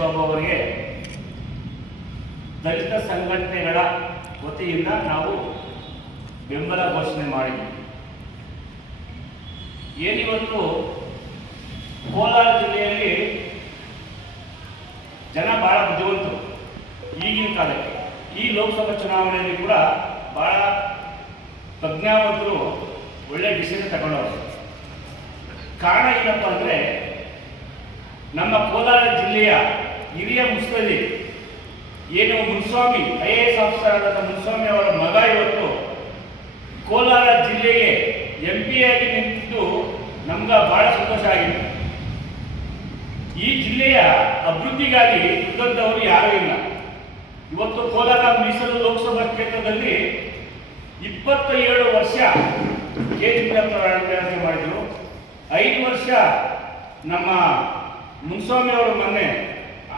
ಬಾಬು ಅವರಿಗೆ ದಲಿತ ಸಂಘಟನೆಗಳ ವತಿಯಿಂದ ನಾವು ಬೆಂಬಲ ಘೋಷಣೆ ಮಾಡಿದ್ವಿ. ಏನಿವತ್ತು ಕೋಲಾರ ಜಿಲ್ಲೆಯಲ್ಲಿ ಜನ ಬಹಳ ಬುದ್ಧಿವಂತರು ಈಗಿನ ಕಾಲಕ್ಕೆ. ಈ ಲೋಕಸಭಾ ಚುನಾವಣೆಯಲ್ಲಿ ಕೂಡ ಬಹಳ ಪ್ರಜ್ಞಾವಂತರು ಒಳ್ಳೆ ಡಿಸಿಷನ್ ತಗೊಂಡವರು. ಕಾರಣ ಏನಪ್ಪ ಅಂದರೆ ನಮ್ಮ ಕೋಲಾರ ಜಿಲ್ಲೆಯ ಹಿರಿಯ ಮುಸ್ಲಿ ಏನು Munswamy I A S officer ಆದಂಥ ಮುನ್ಸ್ವಾಮಿ ಅವರ ಮಗ ಇವತ್ತು ಕೋಲಾರ ಜಿಲ್ಲೆಗೆ ಎಂ ಪಿ ಆಗಿ ನಿಂತಿದ್ದು ನಮ್ಗೆ ಬಹಳ ಸಂತೋಷ ಆಗಿದೆ. ಈ ಜಿಲ್ಲೆಯ ಅಭಿವೃದ್ಧಿಗಾಗಿ ಇದ್ದಂಥವರು ಯಾರೂ ಇಲ್ಲ. ಇವತ್ತು ಕೋಲಾರ ಮೀಸಲು ಲೋಕಸಭಾ ಕ್ಷೇತ್ರದಲ್ಲಿ ಇಪ್ಪತ್ತ ಏಳು ವರ್ಷ ಕೆ ಆಡಳಿತ ಮಾಡಿದರು. ಐದು ವರ್ಷ ನಮ್ಮ ಮುನ್ಸ್ವಾಮಿ ಅವರು ಮೊನ್ನೆ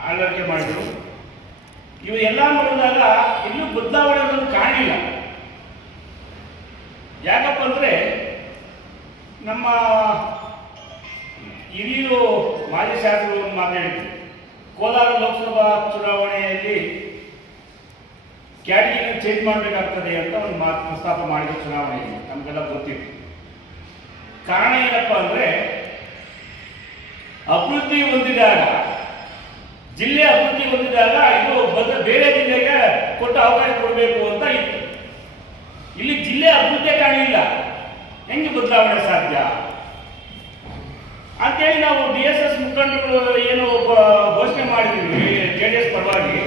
ಆಳ್ವಿಕೆ ಮಾಡಿದರು. ಇವು ಎಲ್ಲ ನೋಡಿದಾಗ ಇನ್ನೂ ಬದಲಾವಣೆ ಅನ್ನೋದು ಕಾಣಲಿಲ್ಲ. ಯಾಕಪ್ಪ ಅಂದರೆ ನಮ್ಮ ಹಿರಿಯರು ಮಾಜಿ ಶಾಸಕರು ಒಂದು ಮಾತಾಡಿದ್ರು. ಕೋಲಾರ ಲೋಕಸಭಾ ಚುನಾವಣೆಯಲ್ಲಿ ಕ್ಯಾಟಗಿರಿ ಚೇಂಜ್ ಮಾಡಬೇಕಾಗ್ತದೆ ಅಂತ ಒಂದು ಮಾತು ಪ್ರಸ್ತಾಪ ಮಾಡಿದ ಚುನಾವಣೆಯಲ್ಲಿ ನಮಗೆಲ್ಲ ಗೊತ್ತಿತ್ತು. ಕಾರಣ ಏನಪ್ಪ ಅಂದರೆ ಅಭಿವೃದ್ಧಿ ಹೊಂದಿದಾಗ ಜಿಲ್ಲೆ ಅಭಿವೃದ್ಧಿ ಹೊಂದಿದಾಗ ಇದು ಬಂದ ಬೇರೆ ಜಿಲ್ಲೆಗೆ ಕೊಟ್ಟು ಅವಕಾಶ ಕೊಡಬೇಕು ಅಂತ ಇತ್ತು. ಇಲ್ಲಿ ಜಿಲ್ಲೆ ಅಭಿವೃದ್ಧಿ ಕಾಣಲಿಲ್ಲ ಹೆಂಗೆ ಬದಲಾವಣೆ ಸಾಧ್ಯ? ಅಂತೇಳಿ ನಾವು ಡಿ ಎಸ್ ಎಸ್ ಮುಖಂಡರು ಏನು ಘೋಷಣೆ ಮಾಡಿದ್ವಿ ಜೆ ಡಿ ಎಸ್ ಪರವಾಗಿ.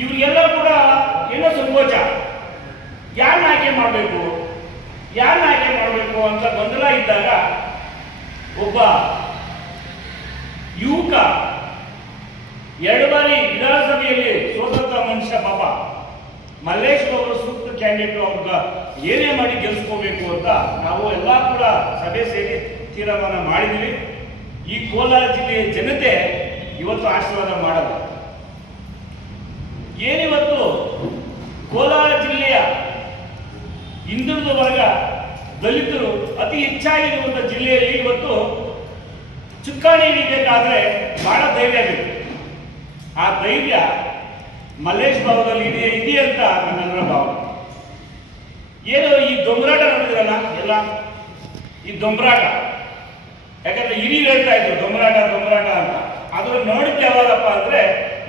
ಇವರಿಗೆಲ್ಲ ಕೂಡ ಏನೋ ಸಂಕೋಚ. ಯಾರನ್ನ ಆಯ್ಕೆ ಮಾಡಬೇಕು? ಯಾರನ್ನ ಆಯ್ಕೆ ಮಾಡಬೇಕು ಅಂತ ಗೊಂದಲ ಇದ್ದಾಗ ಒಬ್ಬ ಎರಡು ಬಾರಿ ವಿಧಾನಸಭೆಯಲ್ಲಿ ಸೋತಂತ ಮನುಷ್ಯ ಪಾಪ. ಮಲ್ಲೇಶ್ ಅವರು ಸೂಕ್ತ ಕ್ಯಾಂಡಿಡೇಟ್ ಅವ್ರ ಏನೇ ಮಾಡಿ ಗೆಲ್ಸ್ಕೋಬೇಕು ಅಂತ ನಾವು ಎಲ್ಲ ಕೂಡ ಸಭೆ ಸೇರಿ ತೀರ್ಮಾನ ಮಾಡಿದ್ವಿ. ಈ ಕೋಲಾರ ಜಿಲ್ಲೆಯ ಜನತೆ ಇವತ್ತು ಆಶೀರ್ವಾದ ಮಾಡಲ್ಲ. ಏನಿವತ್ತು ಕೋಲಾರ ಜಿಲ್ಲೆಯ ಹಿಂದುಳಿದ ವರ್ಗ ದಲಿತರು ಅತಿ ಹೆಚ್ಚಾಗಿರುವಂಥ ಜಿಲ್ಲೆಯಲ್ಲಿ ಇವತ್ತು ಚುಕ್ಕಾಣಿ ಹಿಡಿಬೇಕಾದ್ರೆ ಬಹಳ ಧೈರ್ಯ ಬೇಕು. ಆ ಧೈರ್ಯ ಮಲ್ಲೇಶ್ ಭಾವದಲ್ಲಿ ಇದೆ ಇದೆ ಅಂತ ನನ್ನ ಭಾವ ಏನು ಈ ದೊಂಬರಾಟ ನೋಡಿದ್ರಲ್ಲ ಎಲ್ಲ? ಈ ದೊಂಬರಾಟ. ಯಾಕಂದ್ರೆ ಹಿರಿಯರು ಹೇಳ್ತಾ ಇದ್ರು, ದೊಂಬರಾಟ ದೊಂಬರಾಟ ಅಂತ. ಅದನ್ನು ನೋಡಿದ್ದು ಯಾವಾಗಪ್ಪ ಅಂದ್ರೆ,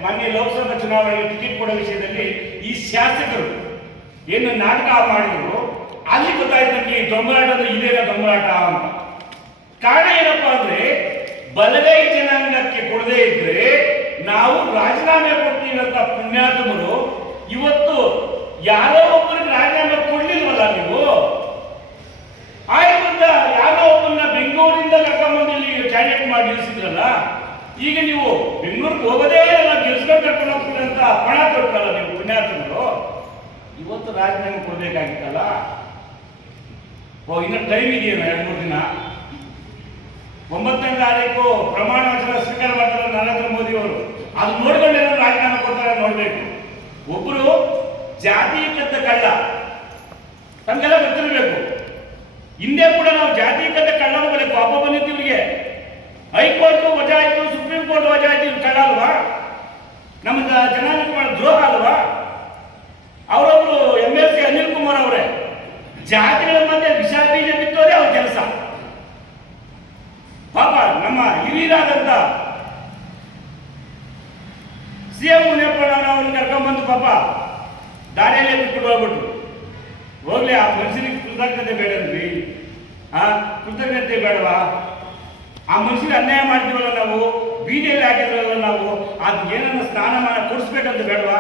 ಮೊನ್ನೆ ಲೋಕಸಭಾ ಚುನಾವಣೆಗೆ ಟಿಕೆಟ್ ಕೊಡೋ ವಿಷಯದಲ್ಲಿ ಈ ಶಾಸಕರು ಏನು ನಾಟಕ ಮಾಡಿದ್ರು, ಅಲ್ಲಿ ಗೊತ್ತಾಯ್ತು ಈ ದೊಂಬರಾಟದ ಇದೇನ ದೊಂಬರಾಟ ಅಂತ. ಕಾರಣ ಏನಪ್ಪಾ ಅಂದ್ರೆ, ಬಲಗೈ ಜನಾಂಗಕ್ಕೆ ಕೊಡದೇ ಇದ್ರೆ ನಾವು ರಾಜೀನಾಮೆ ಅಂತ ಪುಣ್ಯಾತ್ಮರು, ಇವತ್ತು ಯಾರೋ ಒಬ್ಬರಿಗೆ ರಾಜೀನಾಮೆ ಕೊಡ್ಲಿಲ್ವಲ್ಲ ನೀವು? ಆಯ್ತು ಅಂತ ಯಾರೋ ಒಬ್ಬನ್ನ ಬೆಂಗಳೂರಿಂದ ಕರ್ಕೊಂಡ್ಬಂದು ಕ್ಯಾಂಡಿಡೇಟ್ ಮಾಡಿ ನಿಲ್ಲಿಸಿದ್ರಲ್ಲ ಈಗ ನೀವು ಬೆಂಗಳೂರಿಗೆ ಹೋಗೋದೇ ಇಲ್ಲ ಗೆಲ್ಸ್ಕೊಂಡು ಕರ್ಕೊಂಡು ಹೋಗ್ತೀರಿ ಅಂತ ಪಣ ಕೊಟ್ಟಲ್ಲ ನೀವು ಪುಣ್ಯಾತ್ಮರು? ಇವತ್ತು ರಾಜೀನಾಮೆ ಕೊಡ್ಬೇಕಾಗಿತ್ತಲ್ಲ? ಓ, ಇನ್ನು ಟೈಮ್ ಇದೆಯಲ್ಲ, ಎರಡು ಮೂರು ದಿನ? ಒಂಬತ್ತನೇ ತಾರೀಕು ಪ್ರಮಾಣ ವಚನ ಸ್ವೀಕಾರ ಮಾಡ್ತಾರೆ ನರೇಂದ್ರ ಮೋದಿ ಅವರು ಅದು ನೋಡ್ಕೊಂಡು ಏನಾದ್ರು ರಾಜೀನಾಮೆ ಕೊಡ್ತಾರೆ ನೋಡ್ಬೇಕು. ಒಬ್ಬರು ಜಾತೀಯಕದ್ದ ಕಳ್ಳ ತಮಗೆಲ್ಲ ಗೊತ್ತಿರಬೇಕು. ಹಿಂದೆ ಕೂಡ ನಾವು ಜಾತೀಯಕದ್ದ ಕಳ್ಳ ಮೇಲೆ ಪಾಪ ಬಂದಿತ್ತು ಇವರಿಗೆ ಹೈಕೋರ್ಟ್ ವಜಾ ಆಯ್ತು, ಸುಪ್ರೀಂ ಕೋರ್ಟ್ ವಜಾ ಆಯ್ತು ಇವ್ರು ಕಳ್ಳ ಅಲ್ವಾ? ನಮ್ಮ ಜನಾಂಗ ದ್ರೋಹ ಅಲ್ವಾ? ಅವರೊಬ್ರು M L C Anil Kumar ಅವರೇ. ಜಾತಿಗಳ ಮಧ್ಯೆ ವಿಷ ಬೀಜ ಬಿತ್ತೋದೇ ಅವ್ರ ಕೆಲಸ. ಪಾಪ ನಮ್ಮ ಹಿರಿಯರಾದಂತ ಸಿ ಎಂ ಅವ್ರನ್ನ ಕರ್ಕೊಂಡ್ಬಂದು ಪಾಪ. ದಾರಿಯಲ್ಲೇ ಬಿಟ್ಬಿಟ್ಟು ಹೋಗ್ಬಿಟ್ರು. ಹೋಗ್ಲಿ, ಆ ಮನುಷ್ಯನಿಗೆ ಕೃತಜ್ಞತೆ ಬೇಡನ್ರಿ ಆ, ಕೃತಜ್ಞತೆ ಬೇಡವಾ? ಆ ಮನುಷ್ಯನಿಗೆ ಅನ್ಯಾಯ ಮಾಡ್ತೀವಲ್ಲ ನಾವು? ಬೀದಿಯಲ್ಲಿ ಹಾಕಿದ್ರಲ್ಲ ನಾವು? ಅದ್ ಏನನ್ನ ಸ್ನಾನಮಾನ ಕೊಡಿಸ್ಬೇಕಂತ ಬೇಡವಾ?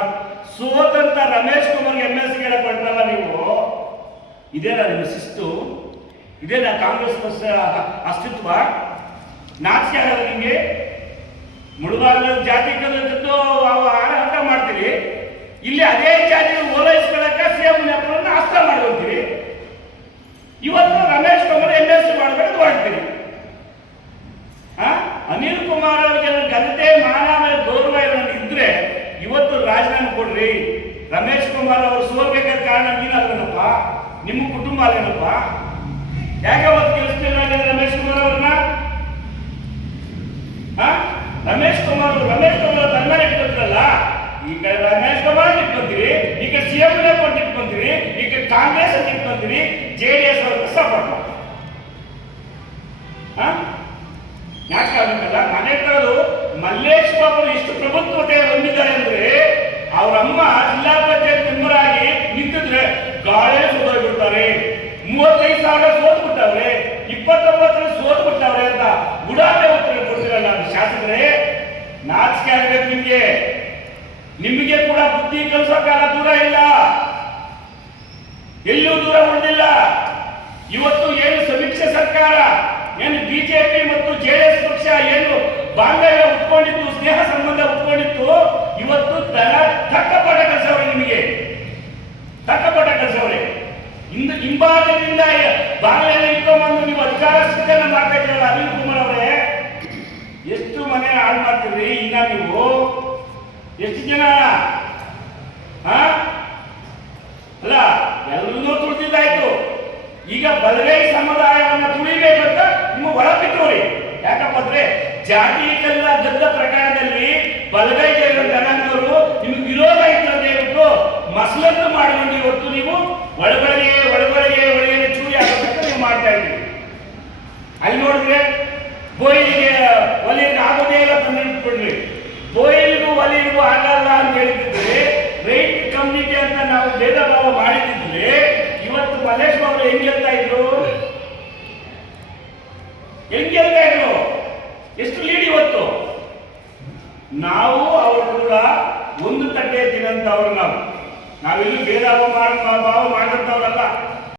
ಸೋತಂತ ರಮೇಶ್ ಕುಮಾರ್ ಎಂ ಎಸ್ಗೆ ಕೊಟ್ರಲ್ಲ ನೀವು? ಇದೇನಾ ನಿಮ್ಮ ಶಿಸ್ತು? ಇದೇನಾ ಕಾಂಗ್ರೆಸ್ ಪಕ್ಷ ಅಸ್ತಿತ್ವ? ನಾಚಿಕೆ ಆಗಲ್ಲ ನಿಮಗೆ? ಮುಳುಗಾಲ ಜಾತಿ ಕದ್ದು ಆರಾಟ ಮಾಡ್ತೀರಿ. ಇಲ್ಲಿ ಅದೇ ಜಾತಿ ಓಲೈಸ್ಕೊಳ್ಳಕ ಸೇಮ್ ಎಂ ಅಸ್ತ ಮಾಡ್ಕೊಂತೀರಿ. ಇವತ್ತು ರಮೇಶ್ ಕುಮಾರ್ ಎಂ ಎಸ್ ಮಾಡಬೇಕು ಮಾಡ್ತೀರಿ? ಅನಿಲ್ ಕುಮಾರ್ ಅವರಿಗೆ ಘನತೆ ಮೇಲೆ ಗೌರವ ಇದ್ರೆ ಇವತ್ತು ರಾಜೀನಾಮೆ ಕೊಡ್ರಿ. ರಮೇಶ್ ಕುಮಾರ್ ಅವರು ಸೋಲ್ಬೇಕಾದ ಕಾರಣ ನೀನಲ್ಲನಪ್ಪ? ನಿಮ್ಮ ಕುಟುಂಬ ಅಲ್ಲೇನಪ್ಪ? ಯಾಕೆ ಅವತ್ತು ಕೆಲಸ ರಮೇಶ್ ಅಂಬೇಡ್ಕರ್ ಧರ್ಮನ ಇಟ್ಕೊಂತಿರಲ್ಲ ಈಗ ರಮೇಶ್ ಕುಮಾರ್ ಇಟ್ಕೊಂತೀರಿ ಈಗ ಸಿ ಎಂ ಅಂತ ಇಟ್ಕೊಂತೀರಿ ಈಗ ಕಾಂಗ್ರೆಸ್ ಅಂತ ಇಟ್ಕೊಂತೀರಿ ಜೆ ಡಿ ಎಸ್ ಅವ್ರನ್ನ ಸಪೋರ್ಟ್ ಮಾಡಿ. ನಾಟಕ ಆಗಬೇಕಲ್ಲ? ಮಲ್ಲೇಶ್ ಬಾಬು ಇಷ್ಟು ಪ್ರಭುತ್ವತೆ ಹೊಂದಿದ್ದಾರೆ ಅಂದ್ರೆ ಅವ್ರ ಅಮ್ಮ ಜಿಲ್ಲಾ ಪಂಚಾಯತ್ ಮೆಂಬರ್ ಆಗಿ ನಿಂತಿದ್ರೆ ಗಾಳೇ ಸೋದೋಗ್ಬಿಡ್ತಾರೆ ಮೂವತ್ತೈದು ಸಾವಿರ ಸೋತ್ಬಿಟ್ಟವ್ರೆ ಇಪ್ಪತ್ತೊಂಬತ್ತರ ಸೋತ್ಬಿಟ್ಟವ್ರೆ ಅಂತ ಗುಡಾಟೆ ಒತ್ತಡ ಕೊಡ್ತಿರಲ್ಲ ಶಾಸಕರೇ? ನಾಚಿಕೆ ಆಗ್ಬೇಕು ನಿಮ್ಗೆ. ನಿಮಗೆ ಕೂಡ ಬುದ್ಧಿ ಕಲಿಸೋ ಕಾಲ ದೂರ ಇಲ್ಲ. ಎಲ್ಲೂ ದೂರ ಉಳಿದಿಲ್ಲ. ಇವತ್ತು ಏನು ಸಮೀಕ್ಷೆ ಸರ್ಕಾರ, ಏನು ಬಿಜೆಪಿ ಮತ್ತು ಜೆಡಿಎಸ್ ಪಕ್ಷ ಏನು ಬಾಂಧವ್ಯ ಉಟ್ಕೊಂಡಿತ್ತು, ಸ್ನೇಹ ಸಂಬಂಧ ಉಟ್ಕೊಂಡಿತ್ತು, ಇವತ್ತು ದನ ತಕ್ಕ ಪಾಠ ಕಲಿಸವ್ರೆ ನಿಮಗೆ. ತಕ್ಕ ಪಾಠ ಕಲಿಸವ್ರೆ. ಇಂದ ಹಿಂಭಾಗದಿಂದ ಬಾಂಗ್ಲೆಯಲ್ಲಿ ಇಟ್ಕೊಂಡ್ಬಂದು ನೀವು ಅಧಿಕಾರ ಸ್ಥಿತಿಯನ್ನ ಮಾಡ್ತಾ ಇದ್ದೀರಲ್ಲ ಅನಿಲ್ ಕುಮಾರ್ ಅವರೇ ಎಷ್ಟು ಮನೆ ಹಾಳು ಮಾಡ್ತೀರಿ ಈಗ ನೀವು ಎಷ್ಟು ಜನ? ಅಲ್ಲ, ಎಲ್ಲರೂ ತುಳಿದಿದ್ದಾಯ್ತು. ಈಗ ಬಲಗೈ ಸಮುದಾಯವನ್ನು ತುಳಿಬೇಕಂತ ನಿಮ್ಮ ಒಳ ಬಿಟ್ಟೋರಿ ಯಾಕಪ್ಪ ಅಂದ್ರೆ ಜಾತಿ ಕಲ್ಲ ಗದ್ದ ಪ್ರಕರಣದಲ್ಲಿ ಬಲಗೈ ಜನ ಜನಾಂಗದವರು ನಿಮ್ಗೆ ವಿರೋಧ ಇತ್ತು ಅಂತ ಹೇಳ್ಬಿಟ್ಟು ಮಸಲತ್ತು ಮಾಡಿಕೊಂಡು ಇವತ್ತು ನೀವು ಒಳಗೊಳಗೆ ಒಳಗೊಳಗೆ, ಒಳಗೆ ಚೂರಿ ಆಗಬೇಕು ನೀವು ಮಾಡ್ತಾ ಇದ್ದೀರಿ. ಅಲ್ಲಿ ನೋಡಿದ್ರೆ ಬೋಯಿಗೆ ಒಲಿಗೆ ಆಗೋದೇ ಇಲ್ಲ ತಂದಿಟ್ಬಿಡ್ರಿ ಬೋಯಿಲ್ಗೂ ಒಲಿಗೂ ಆಗಲ್ಲ ಅಂತ ಹೇಳಿದ್ರೆ ರೈಟ್ ಕಮ್ಯುನಿಟಿ ಅಂತ ನಾವು ಭೇದ ಭಾವ ಮಾಡಿದ್ರೆ ಇವತ್ತು ಮಲ್ಲೇಶ್ ಅವರು ಹೆಂಗ್ ಗೆಲ್ತಾ ಇದ್ರು? ಹೆಂಗ್ ಗೆಲ್ತಾ ಇದ್ರು? ಎಷ್ಟು ಲೀಡ್ ಇವತ್ತು? ನಾವು, ಅವರು ಕೂಡ ಒಂದು ತಟ್ಟೆ ತಿನ್ನಂತವ್ರು ನಾವು. ನಾವೆಲ್ಲೂ ಭೇದ ಭಾವ ಮಾಡ್- ಭಾವ ಮಾಡಿದಂತವ್ರು